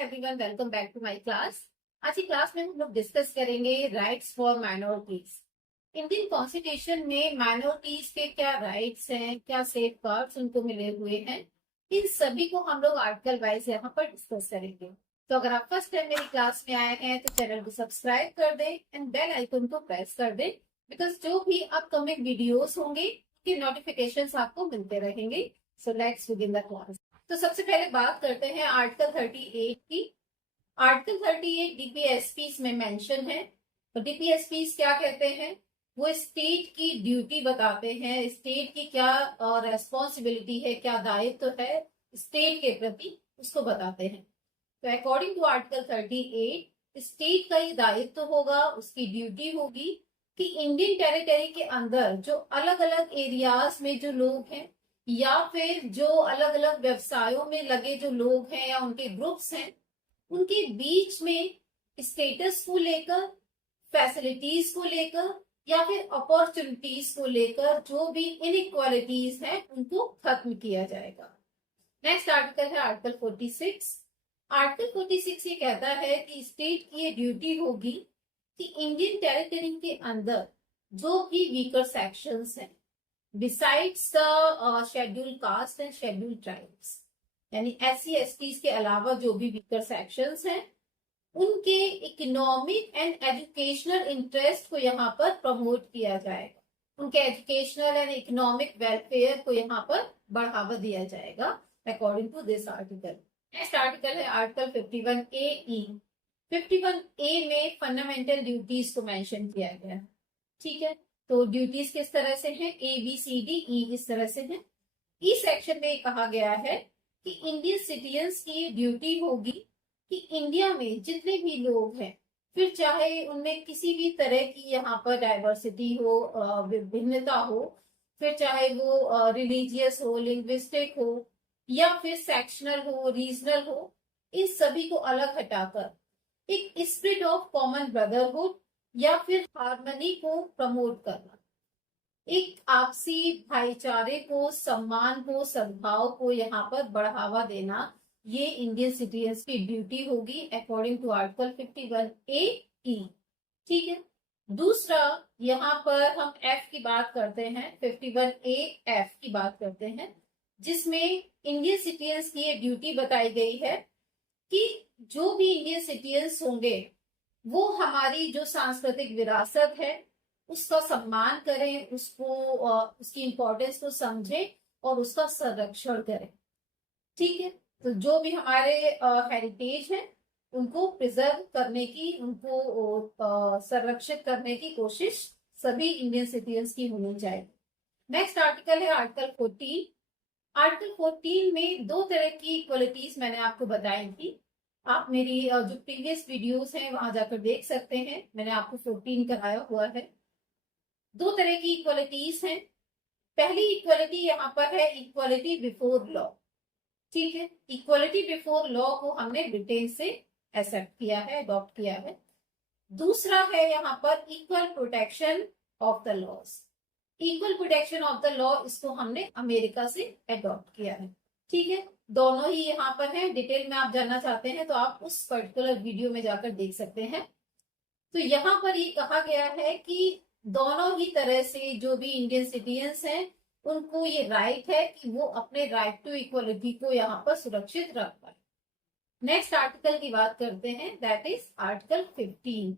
Everyone, welcome back to my class. आज की class में हम लोग डिस्कस करेंगे rights for minorities. Indian constitution में माइनॉरिटीज के क्या राइट्स हैं, क्या सेफ गार्ड्स उनको मिले हुए हैं, इन सभी को हम लोग आर्टिकल वाइज यहाँ पर डिस्कस करेंगे। तो अगर आप फर्स्ट टाइम मेरी क्लास में आए हैं तो चैनल को सब्सक्राइब कर दें एंड बेल आइकन को प्रेस कर दें, बिकॉज जो भी अपकमिंग वीडियोस होंगे उसके नोटिफिकेशंस आपको मिलते रहेंगे। So let's begin the class. तो सबसे पहले बात करते हैं आर्टिकल 38 की। आर्टिकल 38 डीपीएसपी में मेंशन है। तो डीपीएसपी क्या कहते हैं? वो स्टेट की ड्यूटी बताते हैं, स्टेट की क्या रेस्पॉन्सिबिलिटी है, क्या दायित्व है स्टेट के प्रति, उसको बताते हैं। तो अकॉर्डिंग टू आर्टिकल 38 स्टेट का ये दायित्व होगा, उसकी ड्यूटी होगी कि इंडियन टेरिटरी के अंदर जो अलग अलग एरियाज में जो लोग हैं या फिर जो अलग अलग व्यवसायों में लगे जो लोग हैं या उनके ग्रुप्स हैं, उनके बीच में स्टेटस को लेकर, फैसिलिटीज को लेकर या फिर अपॉर्चुनिटीज को लेकर जो भी इनइक्वालिटीज हैं उनको खत्म किया जाएगा। नेक्स्ट आर्टिकल है आर्टिकल 46। आर्टिकल 46 ये कहता है कि स्टेट की ये ड्यूटी होगी कि इंडियन टेरिटरी के अंदर जो भी वीकर सेक्शंस हैं besides the schedule caste and schedule tribes, यानी SC/ST के अलावा जो भी वीकर सेक्शंस हैं उनके इकोनॉमिक एंड एजुकेशनल इंटरेस्ट को यहाँ पर प्रमोट किया जाएगा, उनके एजुकेशनल एंड इकोनॉमिक वेलफेयर को यहाँ पर बढ़ावा दिया जाएगा according to this article. Next article है आर्टिकल 51A। 51A में फंडामेंटल ड्यूटीज को मेंशन किया गया है। ठीक है, तो ड्यूटीज किस तरह से हैं? ABCDE इस तरह से हैं। ई सेक्शन में कहा गया है कि इंडियन सिटीजन्स की ड्यूटी होगी कि इंडिया में जितने भी लोग हैं, फिर चाहे उनमें किसी भी तरह की यहाँ पर डाइवर्सिटी हो, विभिन्नता हो, फिर चाहे वो रिलीजियस हो, लिंग्विस्टिक हो या फिर सेक्शनल हो, रीजनल हो, इन सभी को अलग हटाकर एक स्पिरिट ऑफ कॉमन ब्रदरहुड या फिर हार्मनी को प्रमोट करना, एक आपसी भाईचारे को, सम्मान को, सद्भाव को यहाँ पर बढ़ावा देना, ये इंडियन सिटीजन्स की ड्यूटी होगी अकॉर्डिंग टू आर्टिकल 51A। ठीक है, दूसरा यहाँ पर हम F की बात करते हैं, 51AF की बात करते हैं, जिसमें इंडियन सिटीजन्स की ये ड्यूटी बताई गई है कि जो भी इंडियन सिटीजन्स होंगे वो हमारी जो सांस्कृतिक विरासत है उसका सम्मान करें, उसको उसकी इम्पोर्टेंस को समझें और उसका संरक्षण करें। ठीक है, तो जो भी हमारे हेरिटेज है उनको प्रिजर्व करने की, उनको संरक्षित करने की कोशिश सभी इंडियन सिटीजन्स की होनी चाहिए। नेक्स्ट आर्टिकल है आर्टिकल 14। आर्टिकल 14 में दो तरह की इक्वलिटीज मैंने आपको बताई थी। आप मेरी जो प्रीवियस वीडियोस हैं वहां जाकर देख सकते हैं, मैंने आपको 14 कराया हुआ है। दो तरह की इक्वलिटीज हैं। पहली इक्वलिटी यहाँ पर है इक्वलिटी बिफोर लॉ। ठीक है, इक्वलिटी बिफोर लॉ को हमने ब्रिटेन से एक्सेप्ट किया है, अडॉप्ट किया है। दूसरा है यहाँ पर equal protection of the laws. Equal protection of the law, इसको हमने अमेरिका से अडॉप्ट किया है। ठीक है, दोनों ही यहाँ पर है। डिटेल में आप जानना चाहते हैं तो आप उस पर्टिकुलर वीडियो में जाकर देख सकते हैं। तो यहाँ पर ये कहा गया है कि दोनों ही तरह से जो भी इंडियन सिटीजन्स हैं उनको ये राइट है कि वो अपने राइट टू इक्वलिटी को यहाँ पर सुरक्षित रख पाए। नेक्स्ट आर्टिकल की बात करते हैं, दैट इज आर्टिकल 15।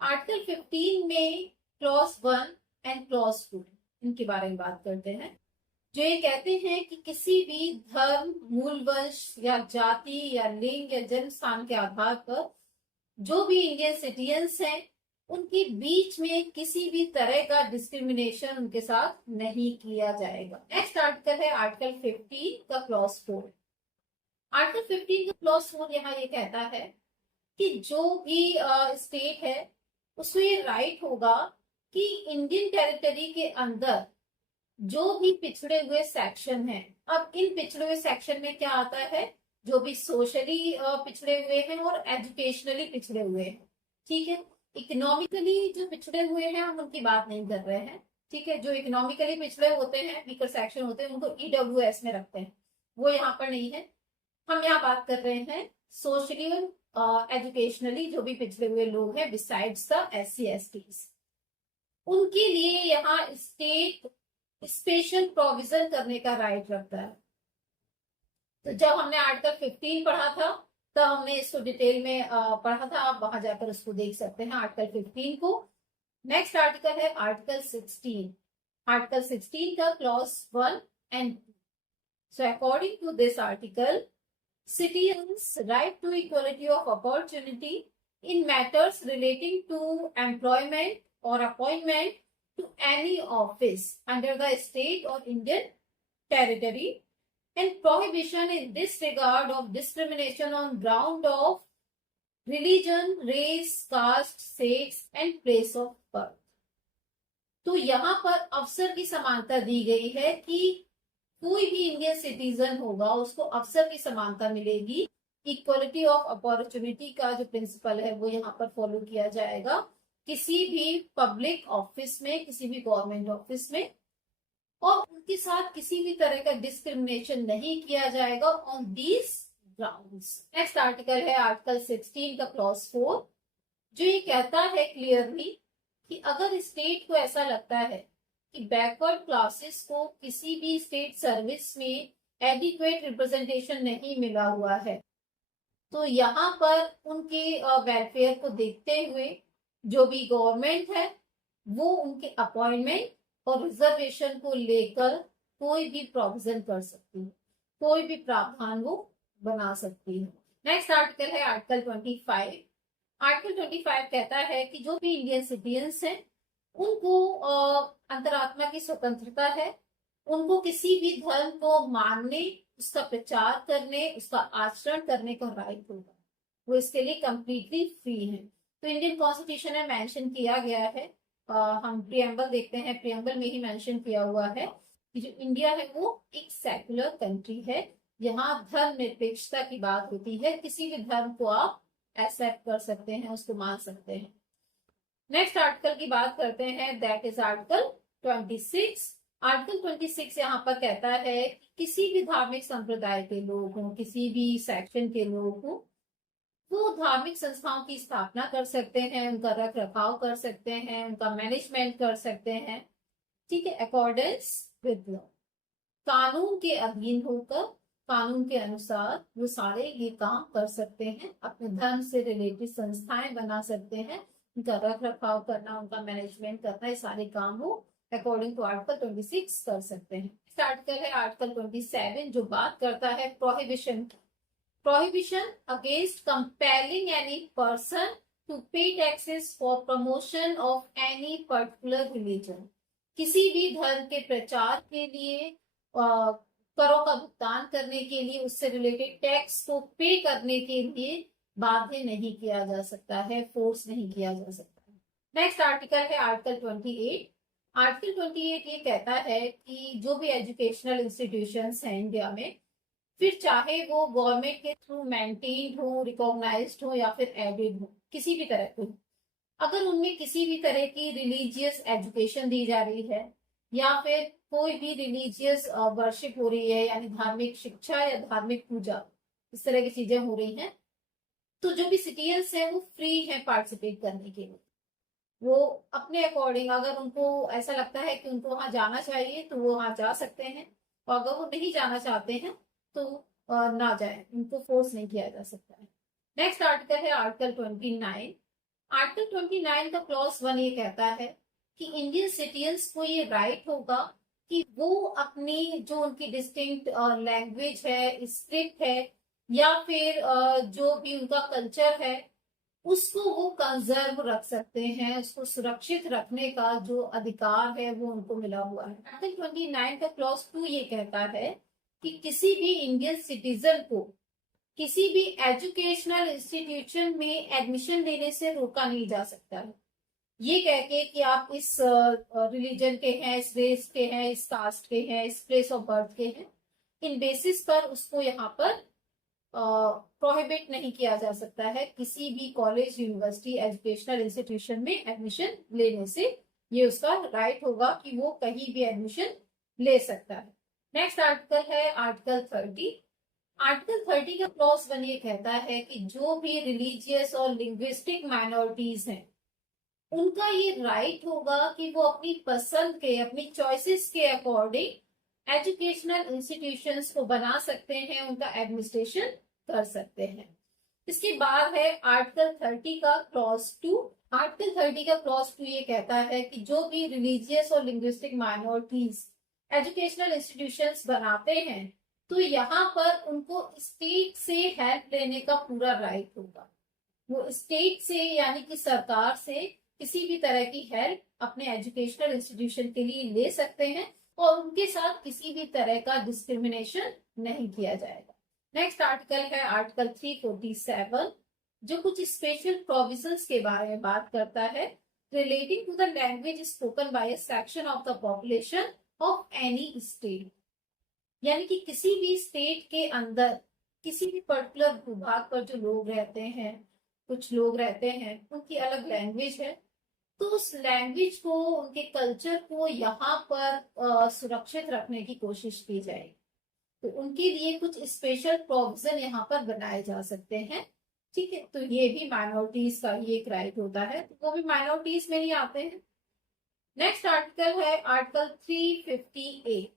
आर्टिकल 15 में क्लॉज 1 एंड क्लॉज 2 इनके बारे में बात करते हैं, जो ये कहते हैं कि किसी भी धर्म, मूल वंश या जाति या लिंग या जन्म स्थान के आधार पर जो भी इंडियन सिटीजन्स हैं उनके बीच में किसी भी तरह का डिस्क्रिमिनेशन उनके साथ नहीं किया जाएगा। नेक्स्ट आर्टिकल है आर्टिकल 15 का क्लॉज 4। आर्टिकल 15 का क्लॉज 4 यहाँ ये कहता है कि जो भी स्टेट है उसको ये राइट होगा कि इंडियन टेरिटरी के अंदर जो भी पिछड़े हुए सेक्शन हैं, अब इन पिछड़े हुए सेक्शन में क्या आता है, जो भी सोशली पिछड़े हुए हैं और एजुकेशनली पिछड़े हुए हैं। ठीक है, इकोनॉमिकली जो पिछड़े हुए हैं हम उनकी बात नहीं कर रहे हैं। ठीक है, जो इकोनॉमिकली पिछड़े होते हैं, वीकर सेक्शन होते हैं, उनको EWS में रखते हैं, वो यहाँ पर नहीं है। हम यहाँ बात कर रहे हैं सोशली एजुकेशनली जो भी पिछड़े हुए लोग हैं बिसाइड्स द SC/STs, उनके लिए यहाँ स्टेट स्पेशल प्रोविजन करने का राइट रखता है। तो जब हमने आर्टिकल 15 पढ़ा था तब हमने इसको डिटेल में पढ़ा था, आप वहां जाकर उसको देख सकते हैं आर्टिकल 15 को। नेक्स्ट आर्टिकल है आर्टिकल 16। आर्टिकल 16 का clause 1 and 2. So according to this article, citizens' right to equality of opportunity in matters relating to employment or appointment to any office under the state or Indian territory, and prohibition in this regard of discrimination on ground of religion, race, caste, sex and place of birth. तो यहाँ पर अवसर की समानता दी गई है कि कोई भी इंडियन सिटीजन होगा उसको अवसर की समानता मिलेगी। इक्वलिटी ऑफ अपॉर्चुनिटी का जो प्रिंसिपल है वो यहाँ पर फॉलो किया जाएगा किसी भी पब्लिक ऑफिस में, किसी भी गवर्नमेंट ऑफिस में, और उनके साथ किसी भी तरह का डिस्क्रिमिनेशन नहीं किया जाएगा on these grounds. Next article है आर्टिकल 16 का क्लॉज 4, जो ये कहता है क्लियरली कि अगर स्टेट को ऐसा लगता है कि बैकवर्ड क्लासेस को किसी भी स्टेट सर्विस में एडिक्वेट रिप्रेजेंटेशन नहीं मिला हुआ है, तो यहाँ पर उनके वेलफेयर को देखते हुए जो भी गवर्नमेंट है वो उनके अपॉइंटमेंट और रिजर्वेशन को लेकर कोई भी प्रोविजन कर सकती है, कोई भी प्रावधान वो बना सकती है। नेक्स्ट आर्टिकल है आर्टिकल 25। आर्टिकल 25 कहता है कि जो भी इंडियन सिटीजन्स हैं उनको अंतरात्मा की स्वतंत्रता है, उनको किसी भी धर्म को मानने, उसका प्रचार करने, उसका आचरण करने का राइट होगा, वो इसके लिए कंप्लीटली फ्री है। तो इंडियन कॉन्स्टिट्यूशन में मेंशन किया गया है, हम प्रियम्बल देखते हैं, प्रियम्बल में ही मेंशन किया हुआ है कि जो इंडिया है वो एक सेक्युलर कंट्री है, यहाँ धर्म निरपेक्षता की बात होती है, किसी भी धर्म को आप एक्सेप्ट कर सकते हैं, उसको मान सकते हैं। नेक्स्ट आर्टिकल की बात करते हैं, दैट इज आर्टिकल 26। आर्टिकल 26 यहाँ पर कहता है कि किसी भी धार्मिक संप्रदाय के लोग हों, किसी भी सेक्शन के लोग हों, वो धार्मिक संस्थाओं की स्थापना कर सकते हैं, उनका रख रखाव कर सकते हैं, उनका मैनेजमेंट कर सकते हैं, ठीक है, अकॉर्डेंस विद लॉ, कानून के अधीन होकर, कानून के अनुसार वो सारे ये काम कर सकते हैं, अपने धर्म से रिलेटेड संस्थाएं बना सकते हैं, उनका रख रखाव करना, उनका मैनेजमेंट करना, ये सारे काम वो अकॉर्डिंग टू आर्टिकल 26 कर सकते हैं। आर्टिकल है आर्टिकल 27 जो बात करता है प्रोहिबिशन की। Prohibition against compelling any person to pay taxes for promotion of any particular religion. किसी भी धर्म के प्रचार के लिए, करों का भुगतान करने के लिए, उससे रिलेटेड टैक्स को पे करने के लिए बाध्य नहीं किया जा सकता है, फोर्स नहीं किया जा सकता है। नेक्स्ट आर्टिकल है आर्टिकल 28। आर्टिकल 28 ये कहता है कि जो भी एजुकेशनल इंस्टीट्यूशंस हैं इंडिया में, फिर चाहे वो गवर्नमेंट के थ्रू मेंटेन्ड हो, रिकॉग्नाइज्ड हो या फिर एडेड हो, किसी भी तरह के, अगर उनमें किसी भी तरह की रिलीजियस एजुकेशन दी जा रही है या फिर कोई भी रिलीजियस वर्शिप हो रही है, यानी धार्मिक शिक्षा या धार्मिक पूजा, इस तरह की चीजें हो रही हैं, तो जो भी सिटीजन्स हैं वो फ्री हैं पार्टिसिपेट करने के लिए। वो अपने अकॉर्डिंग, अगर उनको ऐसा लगता है कि उनको वहां जाना चाहिए तो वो वहां जा सकते हैं, और अगर वो नहीं जाना चाहते हैं तो ना जाए, उनको फोर्स नहीं किया जा सकता है। नेक्स्ट आर्टिकल है आर्टिकल 29। आर्टिकल 29 का क्लॉज 1 ये कहता है कि इंडियन सिटीजन्स को ये राइट होगा कि वो अपनी जो उनकी डिस्टिंक्ट लैंग्वेज है, स्क्रिप्ट है, या फिर जो भी उनका कल्चर है, उसको वो कंजर्व रख सकते हैं, उसको सुरक्षित रखने का जो अधिकार है वो उनको मिला हुआ है। आर्टिकल 29 का क्लॉज 2 ये कहता है कि किसी भी इंडियन सिटीजन को किसी भी एजुकेशनल इंस्टीट्यूशन में एडमिशन लेने से रोका नहीं जा सकता है, ये कह के कि आप इस रिलीजन के हैं, इस रेस के हैं, इस कास्ट के हैं, इस प्लेस ऑफ बर्थ के हैं, इन बेसिस पर उसको यहाँ पर प्रोहिबिट नहीं किया जा सकता है किसी भी कॉलेज, यूनिवर्सिटी, एजुकेशनल इंस्टीट्यूशन में एडमिशन लेने से। ये उसका राइट होगा कि वो कहीं भी एडमिशन ले सकता है। नेक्स्ट आर्टिकल है आर्टिकल 30। आर्टिकल 30 का क्लॉज 1 ये कहता है कि जो भी रिलीजियस और लिंग्विस्टिक माइनॉरिटीज हैं उनका ये राइट होगा कि वो अपनी पसंद के, अपनी चॉइसेस के अकॉर्डिंग एजुकेशनल इंस्टीट्यूशंस को बना सकते हैं, उनका एडमिनिस्ट्रेशन कर सकते हैं। इसके बाद है आर्टिकल 30 का क्लॉज 2। आर्टिकल 30 का क्लॉज 2 ये कहता है कि जो भी रिलीजियस और लिंग्विस्टिक माइनॉरिटीज एजुकेशनल इंस्टीट्यूशंस बनाते हैं तो यहाँ पर उनको स्टेट से हेल्प लेने का पूरा राइट होगा। वो स्टेट से यानी कि सरकार से किसी भी तरह की हेल्प अपने एजुकेशनल इंस्टीट्यूशन के लिए ले सकते हैं और उनके साथ किसी भी तरह का डिस्क्रिमिनेशन नहीं किया जाएगा। नेक्स्ट आर्टिकल है आर्टिकल 347 जो कुछ स्पेशल प्रोविजंस के बारे में बात करता है relating to the language spoken by a section of the population of any state. यानी कि किसी भी स्टेट के अंदर किसी भी पर्टिकुलर भूभाग पर जो लोग रहते हैं, कुछ लोग रहते हैं उनकी अलग लैंग्वेज है, तो उस लैंग्वेज को, उनके कल्चर को यहाँ पर सुरक्षित रखने की कोशिश की जाएगी। तो उनके लिए कुछ स्पेशल प्रोविजन यहाँ पर बनाए जा सकते हैं। ठीक है, तो ये भी माइनॉरिटीज का ही एक राइट होता है, तो वो भी माइनॉरिटीज में ही आते हैं। नेक्स्ट आर्टिकल है आर्टिकल 358।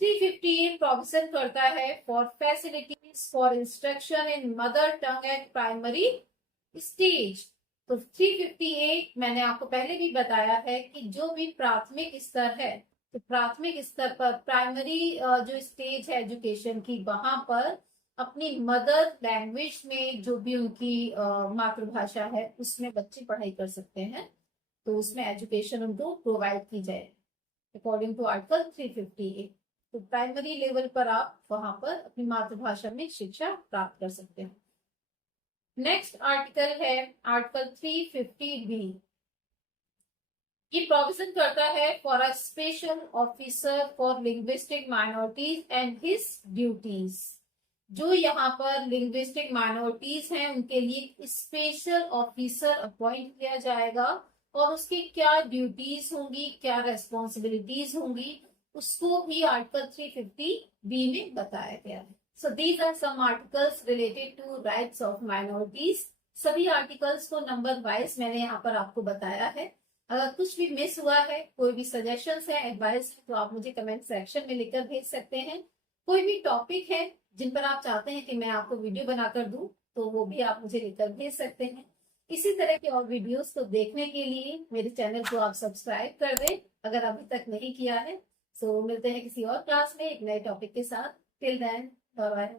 358 प्रोविजन करता है for facilities for instruction in mother tongue eight primary stage. तो 358 मैंने आपको पहले भी बताया है कि जो भी प्राथमिक स्तर है, तो प्राथमिक स्तर पर प्राइमरी जो स्टेज है एजुकेशन की, वहां पर अपनी मदर लैंग्वेज में जो भी उनकी मातृभाषा है उसमें बच्चे पढ़ाई कर सकते हैं, तो उसमें एजुकेशन उनको प्रोवाइड की जाए अकॉर्डिंग टू आर्टिकल 358। तो प्राइमरी लेवल पर आप वहां पर अपनी मातृभाषा में शिक्षा प्राप्त कर सकते हैं। नेक्स्ट आर्टिकल है आर्टिकल 350B। ये प्रोविजन करता है for a special officer for linguistic minorities and his duties. जो यहाँ पर लिंग्विस्टिक माइनॉरिटीज हैं उनके लिए स्पेशल ऑफिसर अपॉइंट किया जाएगा और उसकी क्या ड्यूटीज होंगी, क्या रेस्पॉन्सिबिलिटीज होंगी, उसको भी आर्टिकल 350B में बताया गया है। So these are some articles related to rights of minorities. सभी आर्टिकल्स को नंबर वाइज मैंने यहाँ पर आपको बताया है। अगर कुछ भी मिस हुआ है, कोई भी सजेशंस है, एडवाइस है, तो आप मुझे कमेंट सेक्शन में लिखकर भेज सकते हैं। कोई भी टॉपिक है जिन पर आप चाहते हैं कि मैं आपको वीडियो बनाकर दूं, तो वो भी आप मुझे लिखकर भेज सकते हैं। इसी तरह के और वीडियोस को देखने के लिए मेरे चैनल को आप सब्सक्राइब कर दें अगर अभी तक नहीं किया है। सो मिलते हैं किसी और क्लास में एक नए टॉपिक के साथ। Till then, bye bye.